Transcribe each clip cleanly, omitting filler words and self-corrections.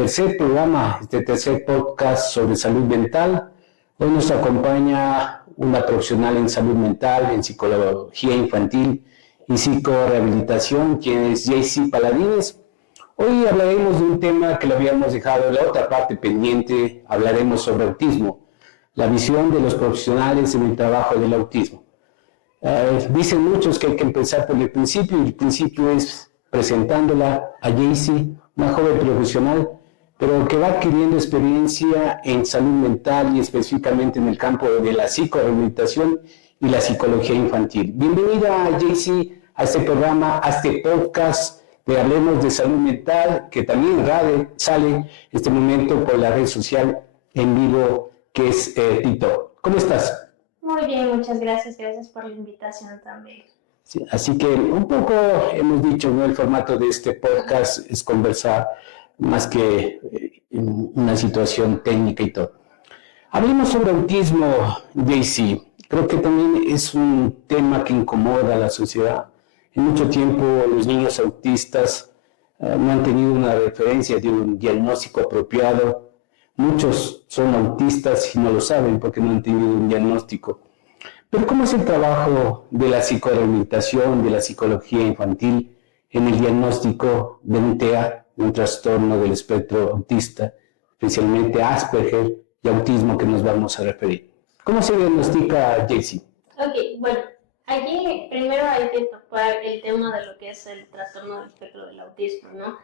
tercer programa, este tercer podcast sobre salud mental. Hoy nos acompaña una profesional en salud mental, en psicología infantil y psicorehabilitación, quien es Jaycee Paladines. Hoy hablaremos de un tema que lo habíamos dejado en la otra parte pendiente. Hablaremos sobre autismo, la visión de los profesionales en el trabajo del autismo. Dicen muchos que hay que empezar por el principio, y el principio es presentándola a Jaycee, una joven profesional, pero que va adquiriendo experiencia en salud mental y específicamente en el campo de la psicorehabilitación y la psicología infantil. Bienvenida, Jaycee, a este programa, a este podcast de Hablemos de Salud Mental, que también sale en este momento por la red social en vivo que es TikTok. ¿Cómo estás? Muy bien, muchas gracias. Gracias por la invitación también. Sí, así que un poco hemos dicho, ¿no? El formato de este podcast es conversar más que una situación técnica y todo. Hablemos sobre autismo, Jaycee. Creo que también es un tema que incomoda a la sociedad. En mucho tiempo los niños autistas no han tenido una referencia de un diagnóstico apropiado. Muchos son autistas y no lo saben porque no han tenido un diagnóstico. Pero ¿cómo es el trabajo de la psicorehabilitación, de la psicología infantil en el diagnóstico de un TEA, de un trastorno del espectro autista, especialmente Asperger y autismo que nos vamos a referir? ¿Cómo se diagnostica, Jaycee? Ok, bueno, aquí primero hay que tocar el tema de lo que es el trastorno del espectro del autismo, ¿no?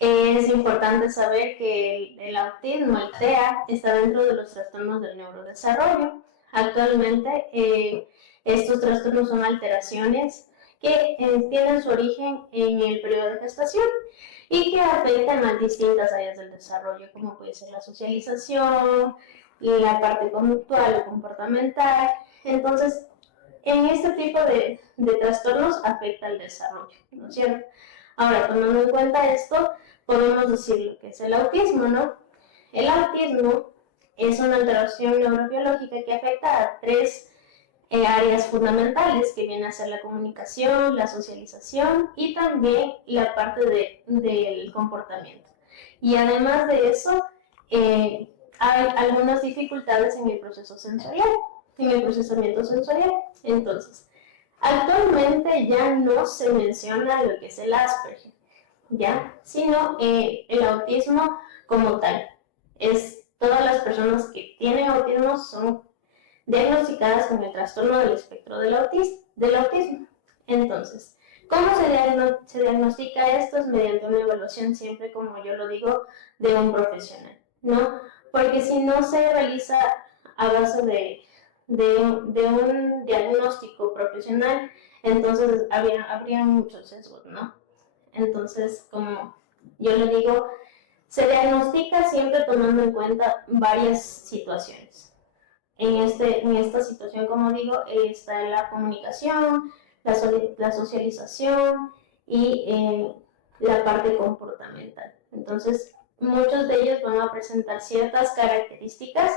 Es importante saber que el autismo, el TEA, está dentro de los trastornos del neurodesarrollo. Actualmente, estos trastornos son alteraciones que tienen su origen en el periodo de gestación y que afectan a distintas áreas del desarrollo, como puede ser la socialización, la parte conductual o comportamental. Entonces, en este tipo de trastornos afecta el desarrollo, ¿no es cierto? Ahora, tomando en cuenta esto, podemos decir lo que es el autismo, ¿no? El autismo es una alteración neurobiológica que afecta a tres áreas fundamentales, que viene a ser la comunicación, la socialización y también la parte del comportamiento. Y además de eso, hay algunas dificultades en el proceso sensorial, en el procesamiento sensorial. Entonces, actualmente ya no se menciona lo que es el Asperger, ¿ya? Sino el autismo como tal. Todas las personas que tienen autismo son diagnosticadas con el trastorno del espectro del autismo. Entonces, ¿cómo se diagnostica esto? Es mediante una evaluación, siempre, como yo lo digo, de un profesional, ¿no? Porque si no se realiza a base de un diagnóstico profesional, entonces habría muchos sesgos, ¿no? Entonces, como yo le digo, se diagnostica siempre tomando en cuenta varias situaciones. En esta situación, como digo, está la comunicación, la socialización y la parte comportamental. Entonces, muchos de ellos van a presentar ciertas características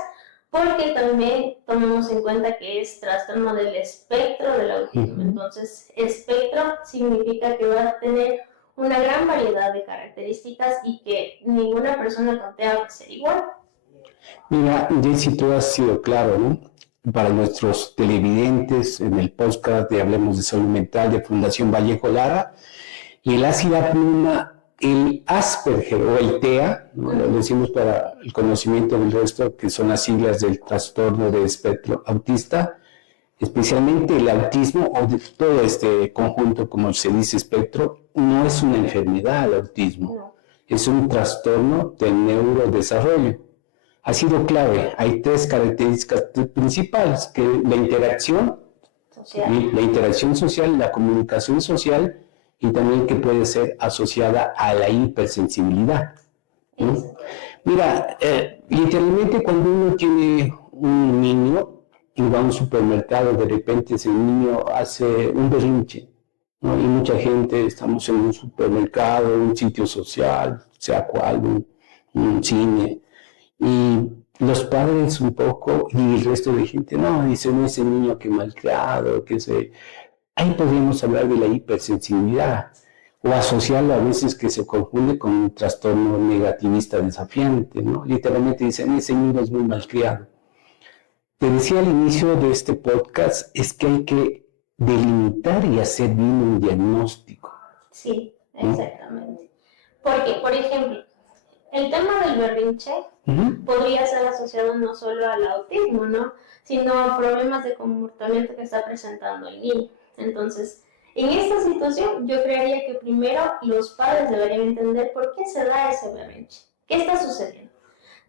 porque también tomemos en cuenta que es trastorno del espectro del autismo. Entonces, espectro significa que va a tener una gran variedad de características y que ninguna persona con TEA va a ser igual. Mira, Jaycee, tú has sido claro, ¿no? Para nuestros televidentes en el podcast de Hablemos de Salud Mental de Fundación Vallejo Lara, y el ácida pluma, el Asperger o el TEA, ¿no? Lo decimos para el conocimiento del resto, que son las siglas del trastorno de espectro autista, especialmente el autismo o de todo este conjunto, como se dice, espectro, no es una enfermedad el autismo, es un trastorno del neurodesarrollo. Ha sido clave, hay tres características principales, que la interacción social, la comunicación social, y también que puede ser asociada a la hipersensibilidad, ¿no? Mira, literalmente cuando uno tiene un niño y va a un supermercado, de repente ese niño hace un berrinche, ¿no? Y mucha gente, estamos en un supermercado, un sitio social, sea cual, un cine, y los padres un poco, y el resto de gente, no, dicen ese niño que malcriado, que se... Ahí podríamos hablar de la hipersensibilidad. o asociarlo a veces que se confunde con un trastorno negativista desafiante, ¿no? Literalmente dicen, ese niño es muy malcriado. Te decía al inicio de este podcast, es que hay que delimitar y hacer bien un diagnóstico. Sí, exactamente. Porque, por ejemplo, el tema del berrinche podría ser asociado no solo al autismo, ¿no? Sino a problemas de comportamiento que está presentando el niño. Entonces, en esta situación, yo creería que primero los padres deberían entender por qué se da ese berrinche. ¿Qué está sucediendo?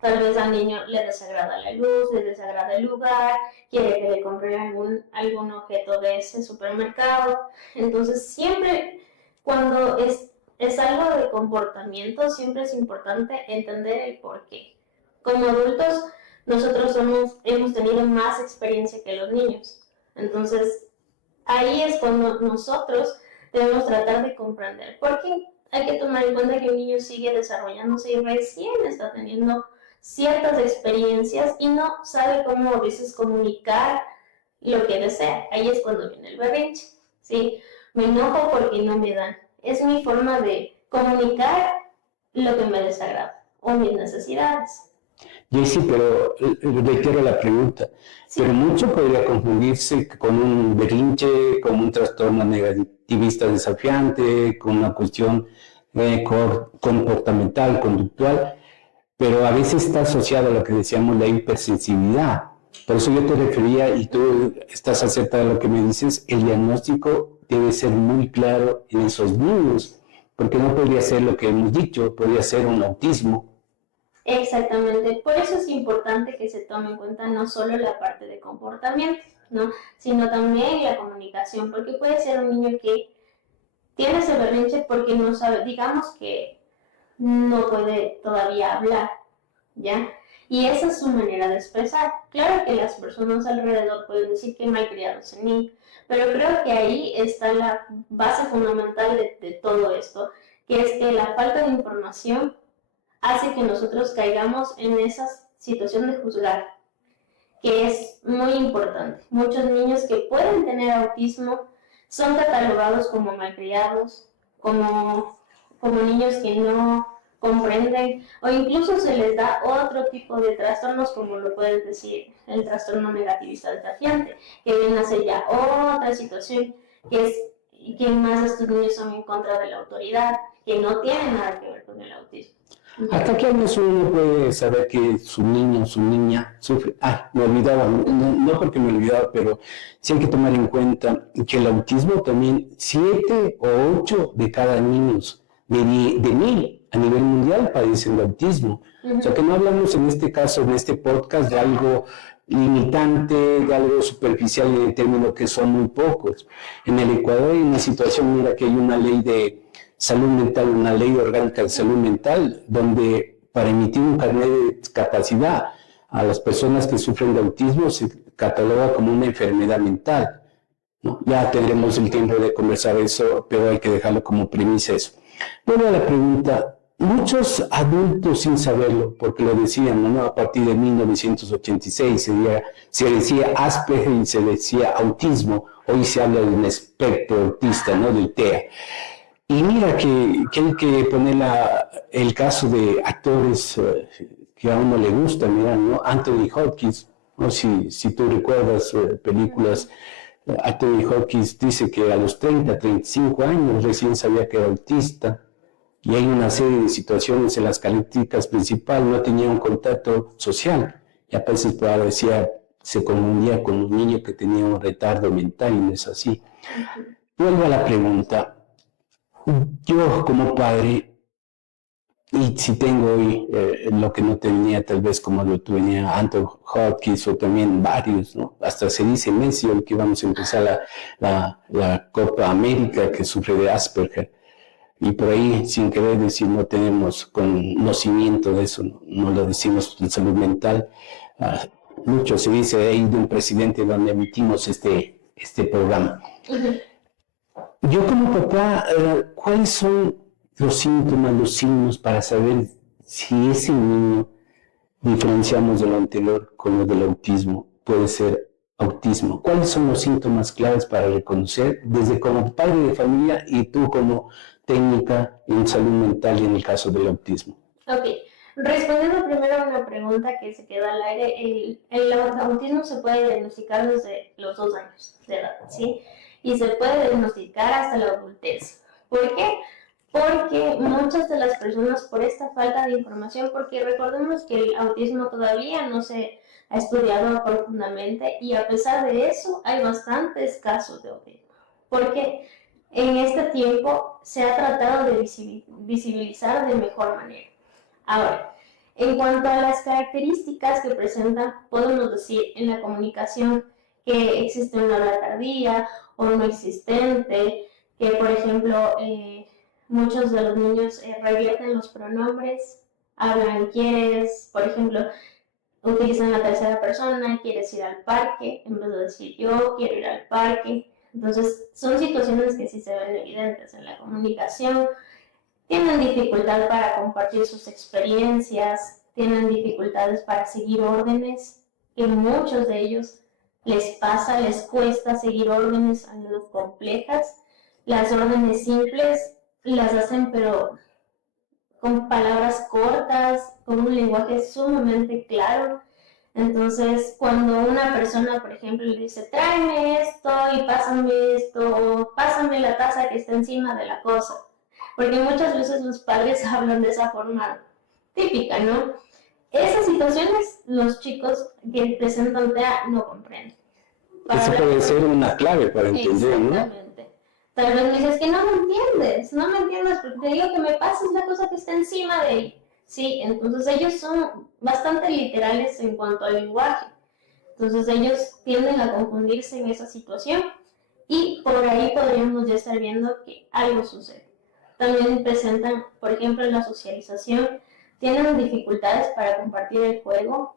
Tal vez al niño le desagrada la luz, le desagrada el lugar, quiere que le compre algún objeto de ese supermercado. Entonces, siempre cuando es algo de comportamiento, siempre es importante entender el por qué. Como adultos, nosotros hemos tenido más experiencia que los niños. Entonces, ahí es cuando nosotros debemos tratar de comprender. Porque hay que tomar en cuenta que un niño sigue desarrollándose y recién está teniendo ciertas experiencias y no sabe cómo a veces comunicar lo que desea. Ahí es cuando viene el berrinche, ¿sí? Me enojo porque no me dan. Es mi forma de comunicar lo que me desagrada o mis necesidades. Jessy, pero reitero la pregunta, sí. Pero mucho podría confundirse con un berrinche, con un trastorno negativista desafiante, con una cuestión comportamental, conductual, pero a veces está asociado a lo que decíamos la hipersensibilidad. Por eso yo te refería, y tú estás acertada de lo que me dices, el diagnóstico debe ser muy claro en esos niños, porque no podría ser lo que hemos dicho, podría ser un autismo. Exactamente, por eso es importante que se tome en cuenta no solo la parte de comportamiento, ¿no? Sino también la comunicación, porque puede ser un niño que tiene ese berrinche porque no sabe, digamos que no puede todavía hablar, ¿ya? Y esa es su manera de expresar. Claro que las personas alrededor pueden decir que malcriado ese niño, pero creo que ahí está la base fundamental de todo esto, que es que la falta de información hace que nosotros caigamos en esa situación de juzgar, que es muy importante. Muchos niños que pueden tener autismo son catalogados como malcriados, como niños que no comprenden, o incluso se les da otro tipo de trastornos, como lo puedes decir, el trastorno negativista desafiante, que viene a ser ya otra situación, que más estos niños son en contra de la autoridad, que no tiene nada que ver con el autismo. ¿Hasta qué años uno puede saber que su niño, su niña sufre? Me olvidaba, no porque me olvidaba, pero sí hay que tomar en cuenta que el autismo también, 7 o 8 de cada niño de 1000 a nivel mundial padecen de autismo. O sea que no hablamos en este caso, en este podcast, de algo limitante, de algo superficial y determinado que son muy pocos. En el Ecuador hay una situación, mira que hay una ley de salud mental, una ley orgánica de salud mental, donde para emitir un carnet de discapacidad a las personas que sufren de autismo se cataloga como una enfermedad mental, ¿no? Ya tendremos el tiempo de conversar eso, pero hay que dejarlo como premisa eso. Luego a la pregunta, muchos adultos sin saberlo, porque lo decían, ¿no? A partir de 1986 se decía Asperger y se decía autismo, hoy se habla de un espectro autista, ¿no? Del TEA. Y mira que hay que poner el caso de actores que a uno le gusta, mira, ¿no? Anthony Hopkins, ¿no? Si tú recuerdas películas, Anthony Hopkins dice que a los 30, 35 años recién sabía que era autista, y hay una serie de situaciones en las características principales, no tenía un contacto social, y a veces parecía, se confundía con un niño que tenía un retardo mental, y no es así. Vuelvo a la pregunta. Yo como padre, y si tengo hoy lo que no tenía tal vez como lo tenía Anthony Hopkins o también varios, ¿no? Hasta se dice Messi, hoy que vamos a empezar la Copa América, que sufre de Asperger, y por ahí sin querer decir no tenemos conocimiento de eso, no lo decimos en salud mental. Mucho se dice ahí de un presidente donde emitimos este programa. Yo como papá, ¿cuáles son los síntomas, los signos para saber si ese niño, diferenciamos de lo anterior con lo del autismo, puede ser autismo? ¿Cuáles son los síntomas claves para reconocer desde como padre de familia y tú como técnica en salud mental y en el caso del autismo. Ok, respondiendo primero a una pregunta que se queda al aire, el autismo se puede diagnosticar desde los 2 años de edad, ¿sí? Y se puede diagnosticar hasta la adultez. ¿Por qué? Porque muchas de las personas, por esta falta de información, porque recordemos que el autismo todavía no se ha estudiado profundamente y a pesar de eso hay bastantes casos de autismo. Porque en este tiempo se ha tratado de visibilizar de mejor manera. Ahora, en cuanto a las características que presentan, podemos decir en la comunicación que existe una habla tardía o no existente, que por ejemplo muchos de los niños revierten los pronombres, hablan quieres, por ejemplo, utilizan la tercera persona, quieres ir al parque, en vez de decir yo quiero ir al parque. Entonces, son situaciones que sí se ven evidentes en la comunicación. Tienen dificultad para compartir sus experiencias, tienen dificultades para seguir órdenes, que muchos de ellos les pasa, les cuesta seguir órdenes, algunas complejas. Las órdenes simples las hacen pero con palabras cortas, con un lenguaje sumamente claro. Entonces, cuando una persona, por ejemplo, le dice, tráeme esto y pásame esto, o pásame la taza que está encima de la cosa, porque muchas veces los padres hablan de esa forma típica, ¿no? Esas situaciones los chicos que presentan TEA no comprenden. Eso puede ser una clave para entender, ¿no? Exactamente. Tal vez me dices que no me entiendes, porque te digo que me pases la cosa que está encima de él. Sí, entonces ellos son bastante literales en cuanto al lenguaje. Entonces ellos tienden a confundirse en esa situación y por ahí podríamos ya estar viendo que algo sucede. También presentan, por ejemplo, en la socialización, tienen dificultades para compartir el juego.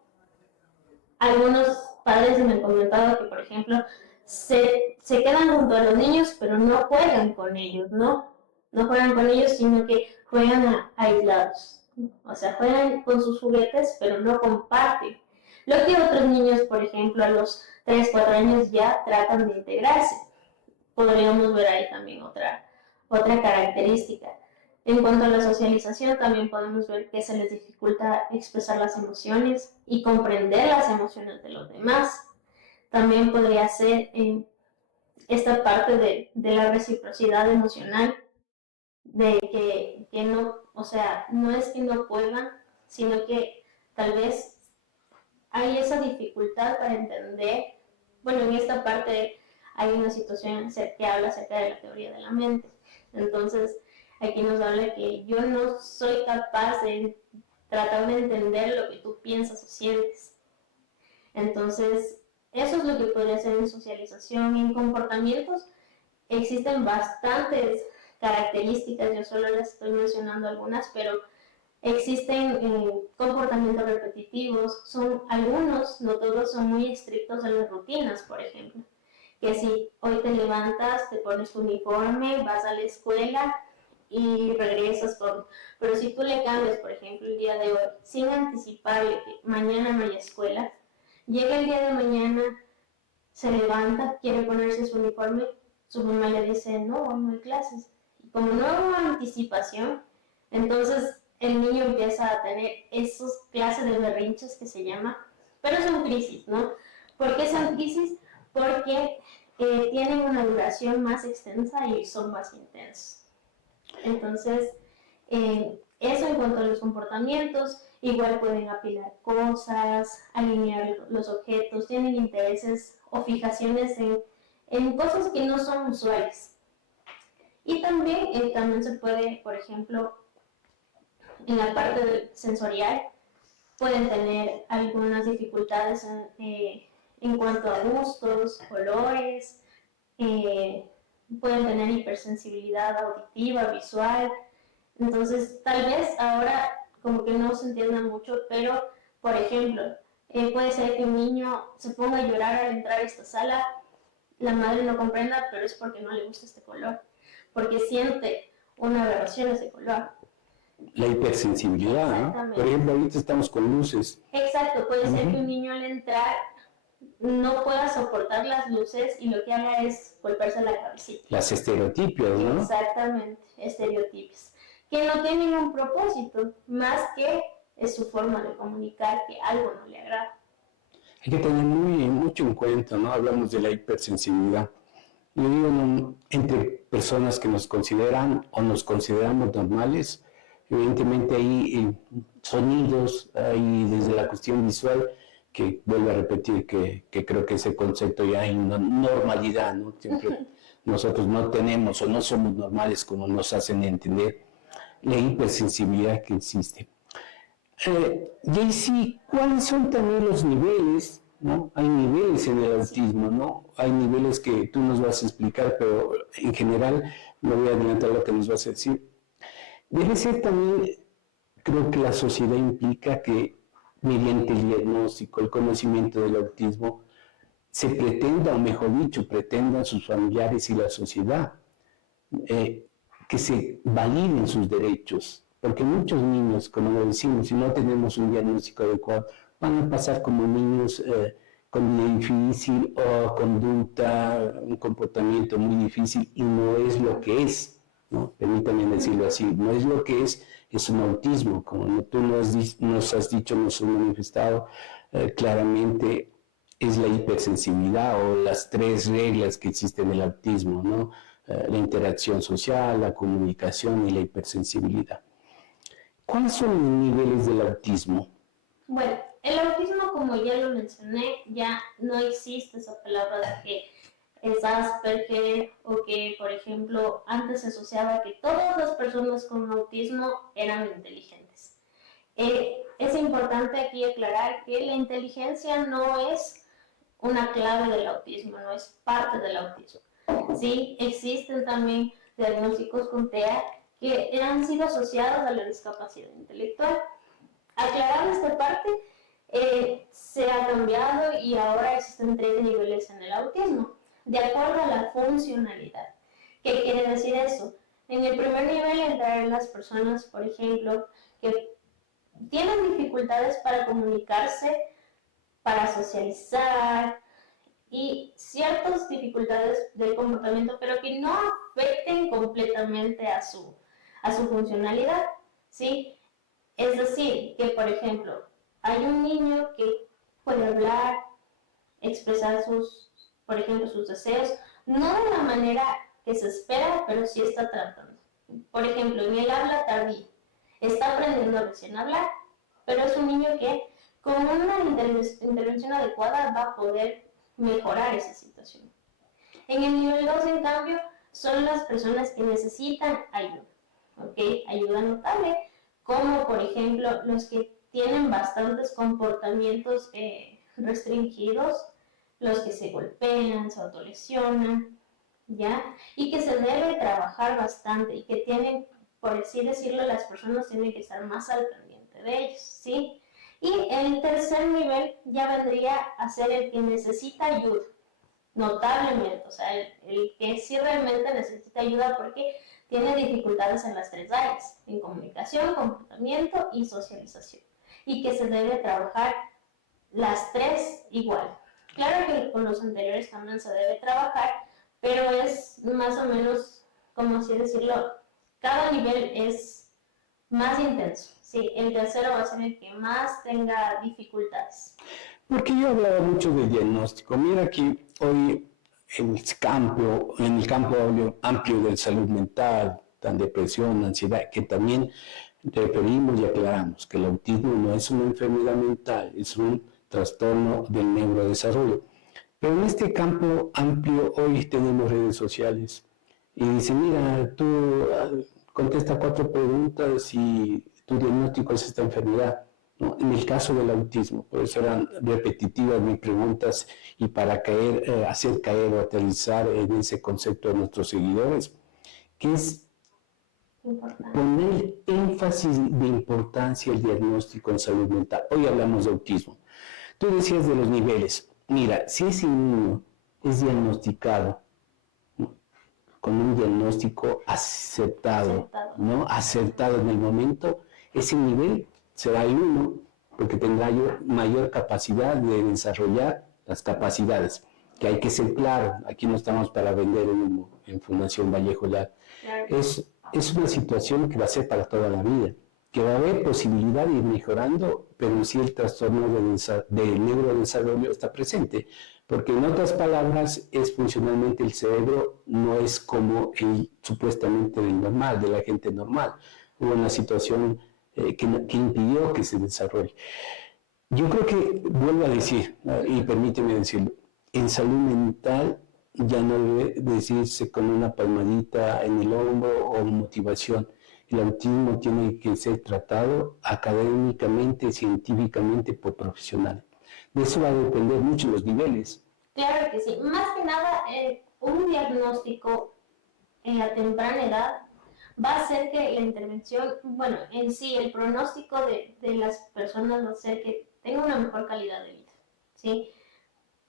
Algunos padres me han comentado que, por ejemplo, se quedan junto a los niños, pero no juegan con ellos, ¿no? No juegan con ellos, sino que juegan aislados. O sea, juegan con sus juguetes, pero no comparten. Lo que otros niños, por ejemplo, a los 3, 4 años ya tratan de integrarse. Podríamos ver ahí también otra característica. En cuanto a la socialización, también podemos ver que se les dificulta expresar las emociones y comprender las emociones de los demás. También podría ser esta parte de la reciprocidad emocional, de que no, o sea, no es que no puedan, sino que tal vez hay esa dificultad para entender. Bueno, en esta parte hay una situación que habla acerca de la teoría de la mente. Entonces, aquí nos habla que yo no soy capaz de tratar de entender lo que tú piensas o sientes. Entonces, eso es lo que podría ser en socialización. En comportamientos existen bastantes características, yo solo les estoy mencionando algunas, pero existen comportamientos repetitivos, son algunos, no todos, son muy estrictos en las rutinas, por ejemplo. Que si hoy te levantas, te pones tu uniforme, vas a la escuela y regresas todo. Pero si tú le cambias, por ejemplo, el día de hoy, sin anticiparle que mañana no hay escuela, llega el día de mañana, se levanta, quiere ponerse su uniforme, su mamá le dice, no, hoy no hay clases. Y como no hay una anticipación, entonces el niño empieza a tener esos clases de berrinches que se llama, pero son crisis, ¿no? ¿Por qué son crisis? Porque tienen una duración más extensa y son más intensos. Entonces, eso en cuanto a los comportamientos, igual pueden apilar cosas, alinear los objetos, tienen intereses o fijaciones en cosas que no son usuales. Y también, también se puede, por ejemplo, en la parte sensorial, pueden tener algunas dificultades en cuanto a gustos, colores, pueden tener hipersensibilidad auditiva, visual. Entonces, tal vez ahora como que no se entienda mucho, pero, por ejemplo, puede ser que un niño se ponga a llorar al entrar a esta sala, la madre no comprenda, pero es porque no le gusta este color, porque siente una aberración a ese color. La hipersensibilidad, ¿no? Por ejemplo, ahorita estamos con luces. Exacto, puede ser que un niño al entrar no pueda soportar las luces y lo que haga es golpearse la cabecita. Las estereotipias, ¿no? Exactamente, estereotipos, que no tienen un propósito, más que es su forma de comunicar que algo no le agrada. Hay que tener mucho en cuenta, ¿no? Hablamos de la hipersensibilidad. Yo digo, entre personas que nos consideran o nos consideramos normales, evidentemente hay sonidos, hay desde la cuestión visual, que vuelvo a repetir que creo que ese concepto ya hay una normalidad, ¿no? Siempre nosotros no tenemos o no somos normales como nos hacen entender la hipersensibilidad que existe. Jaycee, ¿cuáles son también los niveles? ¿No? Hay niveles en el autismo, ¿no? Hay niveles que tú nos vas a explicar, pero en general no voy a adelantar lo que nos vas a decir. Debe ser también, creo que la sociedad implica que mediante el diagnóstico, el conocimiento del autismo, se pretenda, o mejor dicho, pretendan sus familiares y la sociedad que se validen sus derechos, porque muchos niños, como lo decimos, si no tenemos un diagnóstico adecuado, van a pasar como niños con vida difícil o conducta, un comportamiento muy difícil y no es lo que es, ¿no? Permítanme decirlo así, no es lo que es un autismo, como tú nos has dicho, nos has manifestado claramente, es la hipersensibilidad o las 3 reglas que existen en el autismo, ¿no? La interacción social, la comunicación y la hipersensibilidad. ¿Cuáles son los niveles del autismo? Bueno, el autismo, como ya lo mencioné, ya no existe esa palabra de que es Asperger o que, por ejemplo, antes se asociaba que todas las personas con autismo eran inteligentes. Es importante aquí aclarar que la inteligencia no es una clave del autismo, no es parte del autismo. Sí, existen también diagnósticos con TEA que han sido asociados a la discapacidad intelectual. Aclarando esta parte, se ha cambiado y ahora existen 3 niveles en el autismo, de acuerdo a la funcionalidad. ¿Qué quiere decir eso? En el primer nivel entrarán las personas, por ejemplo, que tienen dificultades para comunicarse, para socializar y ciertas dificultades del comportamiento, pero que no afecten completamente a su funcionalidad, ¿sí? Es decir, que por ejemplo, hay un niño que puede hablar, expresar por ejemplo, sus deseos, no de la manera que se espera, pero sí está tratando. Por ejemplo, en el habla tardía, está aprendiendo recién a hablar, pero es un niño que con una intervención adecuada va a poder mejorar esa situación. En el nivel 2, en cambio, son las personas que necesitan ayuda, ¿ok? Ayuda notable, como por ejemplo los que tienen bastantes comportamientos restringidos, los que se golpean, se autolesionan, ¿ya? Y que se debe trabajar bastante y que tienen, por así decirlo, las personas tienen que estar más al pendiente de ellos, ¿sí? Y el tercer nivel ya vendría a ser el que necesita ayuda, notablemente, o sea, el que sí realmente necesita ayuda porque tiene dificultades en las 3 áreas, en comunicación, comportamiento y socialización, y que se debe trabajar las 3 igual. Claro que con los anteriores también se debe trabajar, pero es más o menos, como así decirlo, cada nivel es más intenso. Sí, el tercero va a ser el que más tenga dificultades. Porque yo hablaba mucho del diagnóstico. Mira que hoy en el campo amplio de salud mental, tan depresión, ansiedad, que también referimos y aclaramos que el autismo no es una enfermedad mental, es un trastorno del neurodesarrollo. Pero en este campo amplio hoy tenemos redes sociales y dice, mira, tú contesta 4 preguntas y tu diagnóstico es esta enfermedad. ¿No? En el caso del autismo, por eso eran repetitivas mis preguntas y para hacer caer o aterrizar en ese concepto de nuestros seguidores, que es poner énfasis de importancia al diagnóstico en salud mental. Hoy hablamos de autismo. Tú decías de los niveles. Mira, si ese niño es diagnosticado, ¿no?, con un diagnóstico acertado, ¿no?, acertado en el momento, ese nivel será el 1, porque tendrá mayor capacidad de desarrollar las capacidades, que hay que ser claro, aquí no estamos para vender humo en Fundación Vallejo ya. Claro. Es una situación que va a ser para toda la vida, que va a haber posibilidad de ir mejorando, pero sí el trastorno del neurodesarrollo está presente, porque en otras palabras, es funcionalmente el cerebro no es como supuestamente el normal, de la gente normal. Hubo una situación que impidió que se desarrolle. Yo creo que, vuelvo a decir, y permíteme decirlo, en salud mental ya no debe decirse con una palmadita en el hombro o motivación. El autismo tiene que ser tratado académicamente, científicamente por profesionales. De eso va a depender mucho los niveles. Claro que sí. Más que nada, un diagnóstico a temprana edad va a hacer que la intervención, bueno, en sí, el pronóstico de las personas va a ser que tenga una mejor calidad de vida, ¿sí?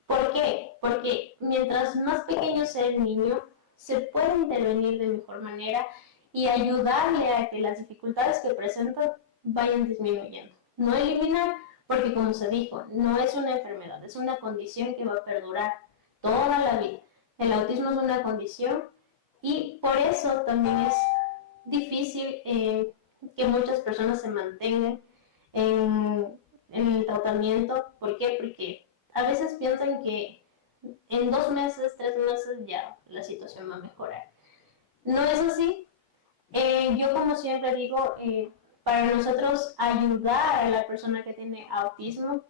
¿Por qué? Porque mientras más pequeño sea el niño, se puede intervenir de mejor manera y ayudarle a que las dificultades que presenta vayan disminuyendo. No eliminar, porque como se dijo, no es una enfermedad, es una condición que va a perdurar toda la vida. El autismo es una condición y por eso también es difícil que muchas personas se mantengan en el tratamiento. ¿Por qué? Porque a veces piensan que en 2 meses, 3 meses ya la situación va a mejorar. No es así. Yo como siempre digo, para nosotros ayudar a la persona que tiene autismo,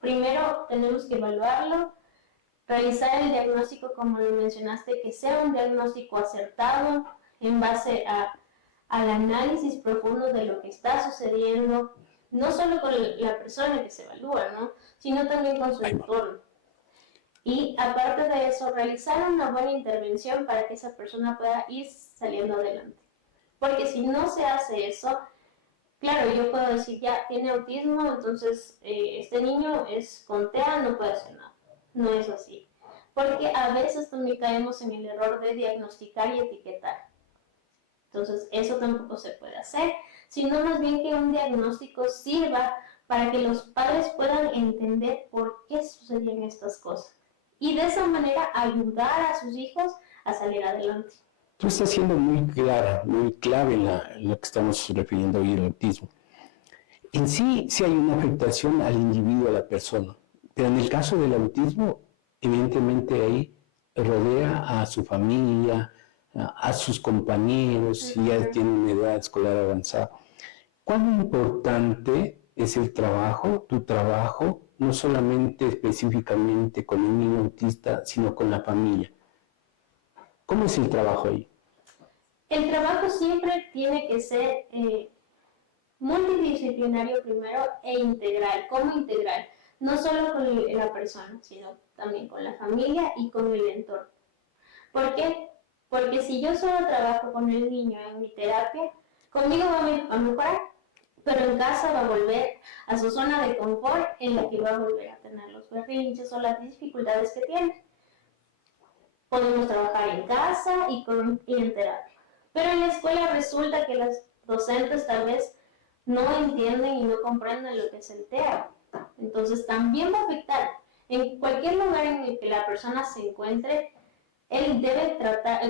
primero tenemos que evaluarlo, realizar el diagnóstico como lo mencionaste, que sea un diagnóstico acertado en base al análisis profundo de lo que está sucediendo, no solo con la persona que se evalúa, ¿no? Sino también con su entorno. Y aparte de eso, realizar una buena intervención para que esa persona pueda ir saliendo adelante. Porque si no se hace eso, claro, yo puedo decir, ya tiene autismo, entonces este niño es con TEA, no puede hacer nada. No es así. Porque a veces también caemos en el error de diagnosticar y etiquetar. Entonces, eso tampoco se puede hacer, sino más bien que un diagnóstico sirva para que los padres puedan entender por qué sucedían estas cosas. Y de esa manera ayudar a sus hijos a salir adelante. Tú estás siendo muy clara, muy clave en lo que estamos refiriendo hoy al autismo. En sí hay una afectación al individuo, a la persona, pero en el caso del autismo, evidentemente ahí rodea a su familia, a sus compañeros, si ya tienen una edad escolar avanzada. ¿Cuán importante es el trabajo, tu trabajo, no solamente específicamente con el niño autista, sino con la familia? ¿Cómo es el trabajo ahí? El trabajo siempre tiene que ser multidisciplinario primero e integral. ¿Cómo integral? No solo con la persona, sino también con la familia y con el entorno. ¿Por qué? Porque si yo solo trabajo con el niño en mi terapia, conmigo va a mejorar, pero en casa va a volver a su zona de confort en la que va a volver a tener los berrinches o las dificultades que tiene. Podemos trabajar en casa y en terapia. Pero en la escuela resulta que las docentes tal vez no entienden y no comprenden lo que es el TEA. Entonces también va a afectar. En cualquier lugar en el que la persona se encuentre, él debe tratar,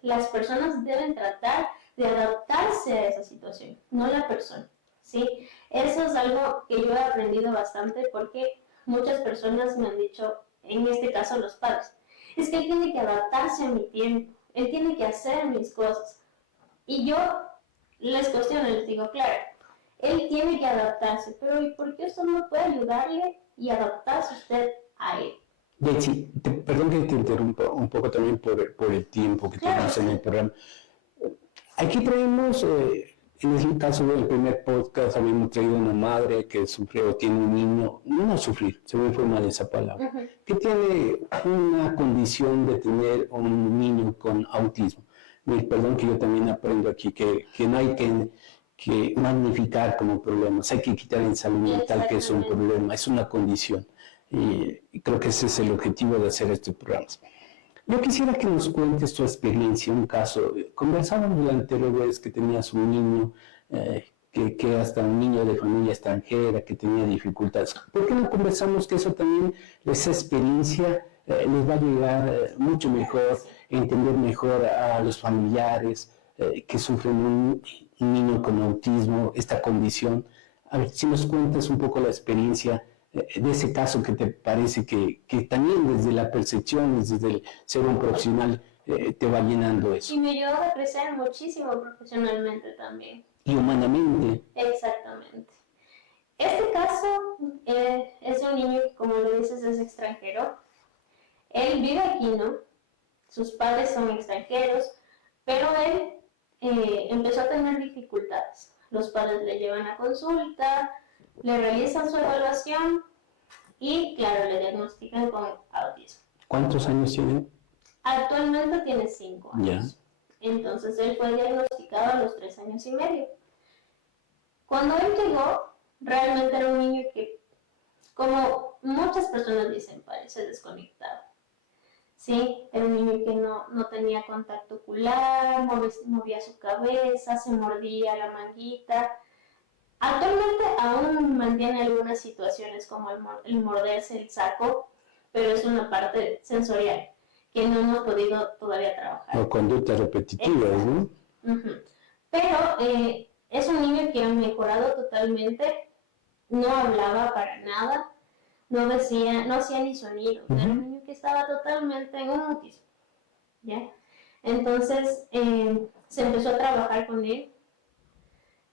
las personas deben tratar de adaptarse a esa situación, no la persona, ¿sí? Eso es algo que yo he aprendido bastante porque muchas personas me han dicho, en este caso los padres, es que él tiene que adaptarse a mi tiempo, él tiene que hacer mis cosas. Y yo les cuestiono, les digo, claro, él tiene que adaptarse, pero ¿y por qué usted no puede ayudarle y adaptarse usted a él? Betsy, perdón que te interrumpa un poco también por el tiempo que tenemos en el programa. Aquí traemos, en el caso del primer podcast, habíamos traído una madre que sufrió, tiene un niño, no sufrir, se me fue mal esa palabra, que tiene una condición de tener un niño con autismo. Y perdón que yo también aprendo aquí que no hay que magnificar como problemas, hay que quitar en salud mental que es un problema, es una condición. Y creo que ese es el objetivo de hacer estos programas. Yo quisiera que nos cuentes tu experiencia, un caso. Conversábamos la anterior vez que tenías un niño que hasta un niño de familia extranjera que tenía dificultades. ¿Por qué no conversamos que eso también, esa experiencia, les va a llegar mucho mejor, entender mejor a los familiares que sufren un niño con autismo, esta condición? A ver, si nos cuentas un poco la experiencia de ese caso que te parece que también desde la percepción, desde el ser un profesional, te va llenando eso. Y me ayudó a crecer muchísimo profesionalmente también. Y humanamente. Exactamente. Este caso es de un niño que, como lo dices, es extranjero. Él vive aquí, ¿no? Sus padres son extranjeros, pero él empezó a tener dificultades. Los padres le llevan a consulta, le realizan su evaluación y, claro, le diagnostican con autismo. ¿Cuántos años tiene? Actualmente tiene 5 años. Ya. Entonces él fue diagnosticado a los 3 años y medio. Cuando él llegó, realmente era un niño que, como muchas personas dicen, parece desconectado. Sí, era un niño que no tenía contacto ocular, movía su cabeza, se mordía la manguita. Actualmente aún mantiene algunas situaciones como el morderse el saco, pero es una parte sensorial que no hemos podido todavía trabajar. O conductas repetitivas, ¿no? Pero es un niño que ha mejorado totalmente, no hablaba para nada, no hacía ni sonido, era un niño que estaba totalmente en un autismo, ¿ya? Entonces se empezó a trabajar con él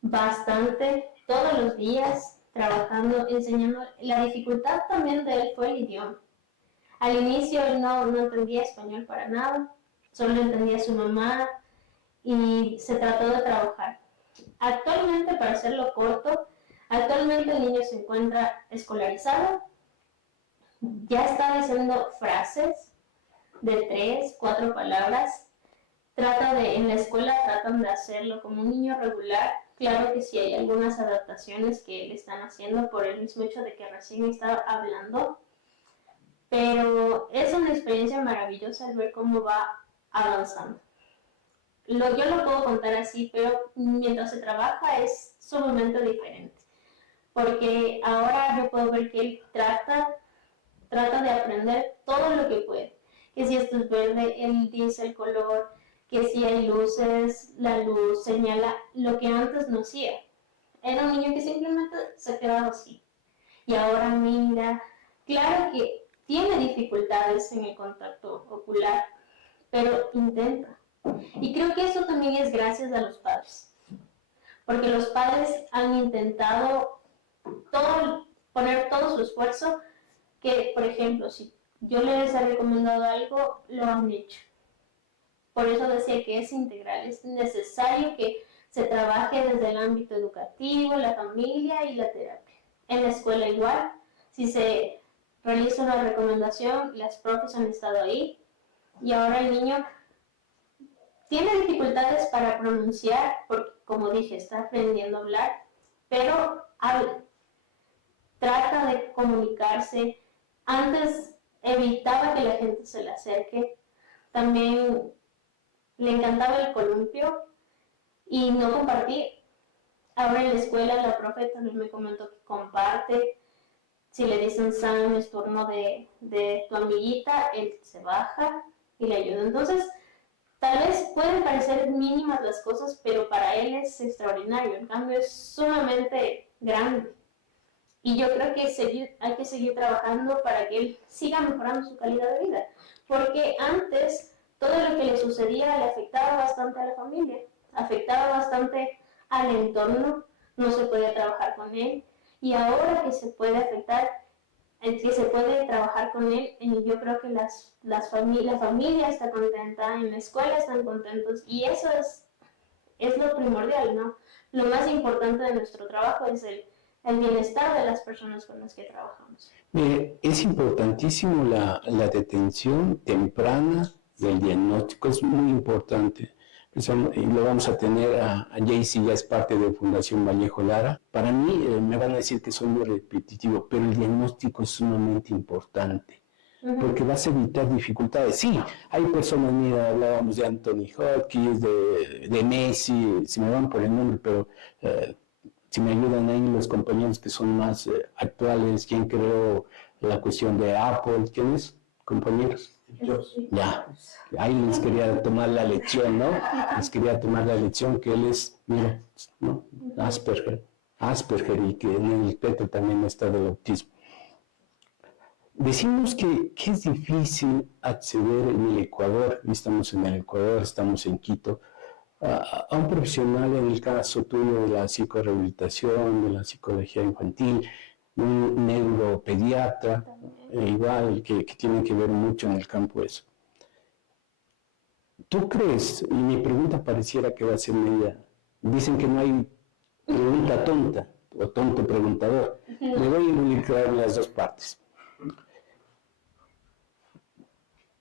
bastante, todos los días, trabajando, enseñando. La dificultad también de él fue el idioma. Al inicio él no entendía español para nada, solo entendía a su mamá y se trató de trabajar. Actualmente, para hacerlo corto, actualmente el niño se encuentra escolarizado, ya está diciendo frases de 3, 4 palabras. En la escuela tratan de hacerlo como un niño regular. Claro que sí hay algunas adaptaciones que le están haciendo por el mismo hecho de que recién está hablando, pero es una experiencia maravillosa el ver cómo va avanzando. Yo lo puedo contar así, pero mientras se trabaja es sumamente diferente, porque ahora yo puedo ver que él trata de aprender todo lo que puede, que si esto es verde, él dice el color, que si hay luces, la luz señala lo que antes no hacía. Era un niño que simplemente se quedaba así, y ahora mira. Claro que tiene dificultades en el contacto ocular, pero intenta. Y creo que eso también es gracias a los padres, porque los padres han intentado poner todo su esfuerzo, que por ejemplo, si yo les he recomendado algo, lo han hecho. Por eso decía que es integral, es necesario que se trabaje desde el ámbito educativo, la familia y la terapia. En la escuela igual, si se realiza una recomendación, las profes han estado ahí y ahora el niño tiene dificultades para pronunciar, porque como dije, está aprendiendo a hablar, pero habla, trata de comunicarse. Antes evitaba que la gente se le acerque, también le encantaba el columpio y no compartir. Ahora en la escuela la profe también me comentó que comparte. Si le dicen Sam, es turno de tu amiguita, él se baja y le ayuda. Entonces, tal vez pueden parecer mínimas las cosas, pero para él es extraordinario. En cambio, es sumamente grande. Y yo creo que hay que seguir trabajando para que él siga mejorando su calidad de vida. Porque antes, todo lo que le sucedía le afectaba bastante a la familia, afectaba bastante al entorno, no se podía trabajar con él. Y ahora que se puede trabajar con él, yo creo que la familia está contenta, en la escuela están contentos, y eso es lo primordial, ¿no? Lo más importante de nuestro trabajo es el bienestar de las personas con las que trabajamos. Es importantísimo la detención temprana del diagnóstico, es muy importante. Y lo vamos a tener a Jaycee, ya es parte de Fundación Vallejo Lara. Para mí, me van a decir que soy muy repetitivo, pero el diagnóstico es sumamente importante, porque vas a evitar dificultades. Sí, hay personas, mira, hablábamos de Anthony Hopkins, de Messi, si me van por el nombre, pero Si me ayudan ahí los compañeros que son más actuales, ¿quién creó la cuestión de Apple? ¿Quiénes, compañeros? Yo. Ya, ahí les quería tomar la lección, ¿no? Les quería tomar la lección que él es, mira, ¿no? Asperger y que en el espectro también está del autismo. Decimos que es difícil acceder en el Ecuador, estamos en el Ecuador, estamos en Quito, a un profesional en el caso tuyo de la psicorehabilitación, de la psicología infantil, un neuropediatra, igual que tiene que ver mucho en el campo eso. ¿Tú crees? Y mi pregunta pareciera que va a ser media. Dicen que no hay pregunta tonta o tonto preguntador. Me voy a involucrar en las dos partes.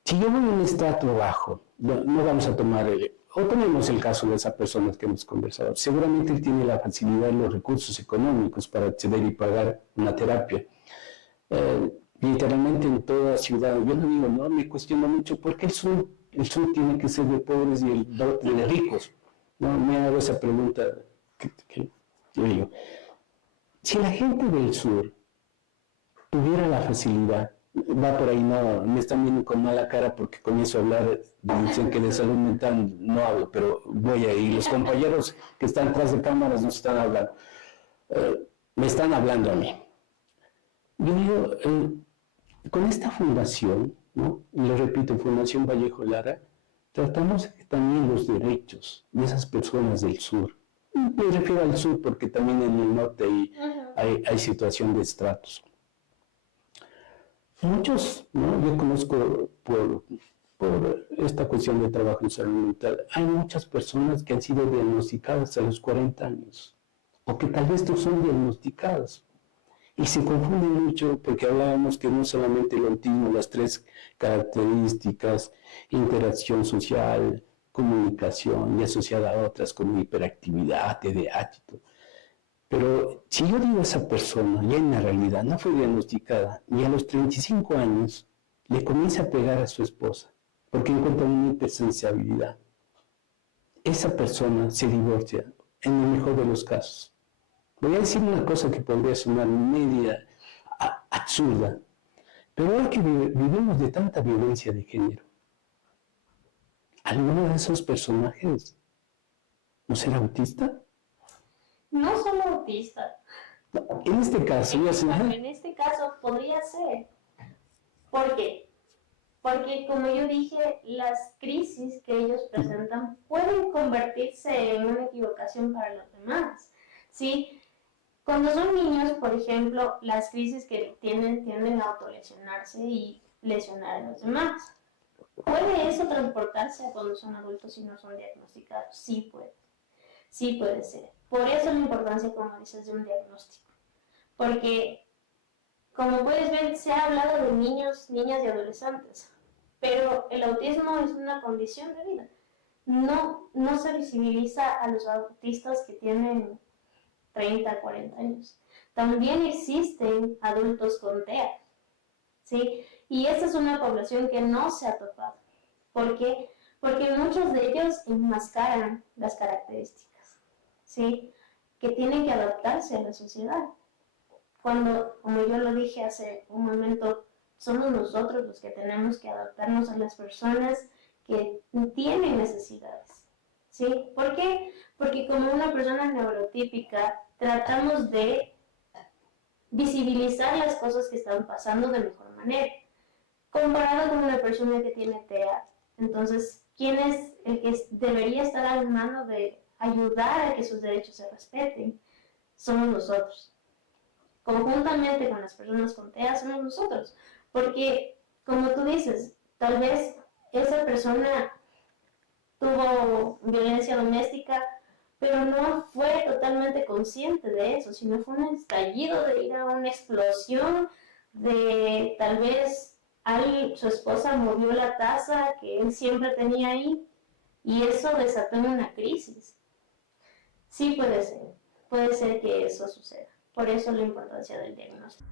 Si yo voy a un estrato bajo, no vamos a tomar o tenemos el caso de esa persona que hemos conversado. Seguramente él tiene la facilidad y los recursos económicos para acceder y pagar una terapia. Literalmente en toda ciudad, yo no digo, no, me cuestiono mucho, porque el sur tiene que ser de pobres y el norte de ricos. No, me hago esa pregunta que yo digo. Si la gente del sur tuviera la facilidad, va por ahí, no, me están viendo con mala cara porque comienzo a hablar, dicen que de salud mental no hablo, pero voy ahí, los compañeros que están atrás de cámaras nos están hablando, me están hablando a mí. Yo digo, con esta fundación, ¿no? Y lo repito, Fundación Vallejo Lara, tratamos también los derechos de esas personas del sur. Me refiero al sur porque también en el norte hay situación de estratos. Muchos, ¿no? Yo conozco por esta cuestión de trabajo en salud mental, hay muchas personas que han sido diagnosticadas a los 40 años, o que tal vez no son diagnosticadas. Y se confunden mucho porque hablábamos que no solamente el autismo, las tres características, interacción social, comunicación y asociada a otras como hiperactividad, TDAH. Pero si yo digo a esa persona, ya en la realidad no fue diagnosticada, y a los 35 años le comienza a pegar a su esposa porque encuentra una hipersensibilidad, esa persona se divorcia en el mejor de los casos. Voy a decir una cosa que podría sonar media absurda, pero ahora que vivimos de tanta violencia de género, ¿alguno de esos personajes no será autista? No solo autista. En este caso, En este caso podría ser. ¿Por qué? Porque como yo dije, las crisis que ellos presentan pueden convertirse en una equivocación para los demás, ¿sí? Cuando son niños, por ejemplo, las crisis que tienden a autolesionarse y lesionar a los demás. ¿Puede eso transportarse a cuando son adultos y no son diagnosticados? Sí puede. Sí puede ser. Por eso la importancia, como dices, de un diagnóstico. Porque, como puedes ver, se ha hablado de niños, niñas y adolescentes, pero el autismo es una condición de vida. No se visibiliza a los autistas que tienen 30, 40 años. También existen adultos con TEA, ¿sí? Y esta es una población que no se ha topado. ¿Por qué? Porque muchos de ellos enmascaran las características, ¿sí? Que tienen que adaptarse a la sociedad. Cuando, como yo lo dije hace un momento, somos nosotros los que tenemos que adaptarnos a las personas que tienen necesidades, ¿sí? ¿Por qué? Porque como una persona neurotípica tratamos de visibilizar las cosas que están pasando de mejor manera, comparado con una persona que tiene TEA. Entonces, ¿quién es el que debería estar a la mano de ayudar a que sus derechos se respeten? Somos nosotros. Conjuntamente con las personas con TEA somos nosotros. Porque, como tú dices, tal vez esa persona tuvo violencia doméstica, pero no fue totalmente consciente de eso, sino fue un estallido de ir a una explosión, de tal vez su esposa movió la taza que él siempre tenía ahí, y eso desató una crisis. Sí puede ser que eso suceda. Por eso la importancia del diagnóstico.